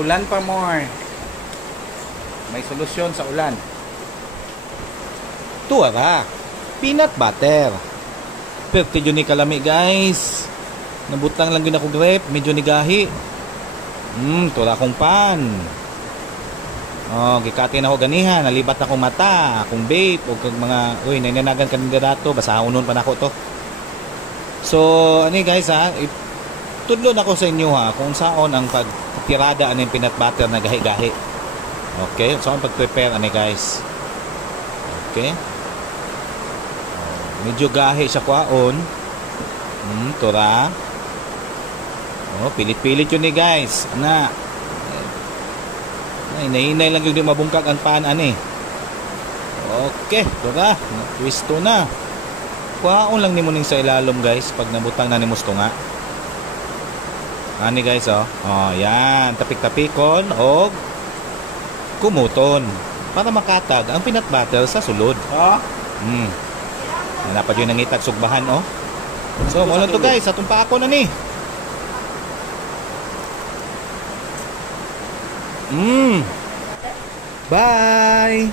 Ulan pa more. May solusyon sa ulan. Tuara, peanut butter. Pero yun ni kalami guys. Nabutang lang yun ako grape, medyo nigahi. Tura akong pan. Gikatin ako ganihan, nalibat akong mata, akong vape, o kag mga, nainanagan kanina dato, basta unon pa na ako to. So, guys ha, tudlon ako sa inyo ha, kung saan ang pagtirada yung peanut butter na gahi-gahi. Okay, saan pag-prepare guys. Okay. Medyo gahi siya kwaon. Tura. Pilit-pilit yun guys. Inainay lang yung mabungkag ang paan Okay, tura. Twisto na. Kwaon lang ni mo ning sa ilalom guys pag nabutang na ni musto nga. Guys yan, tapik-tapikon og kumuton para makatag ang peanut butter sa sulod. Dapat yun nangitag sugbahan So, mo to guys, atong pa ako na ni. Bye.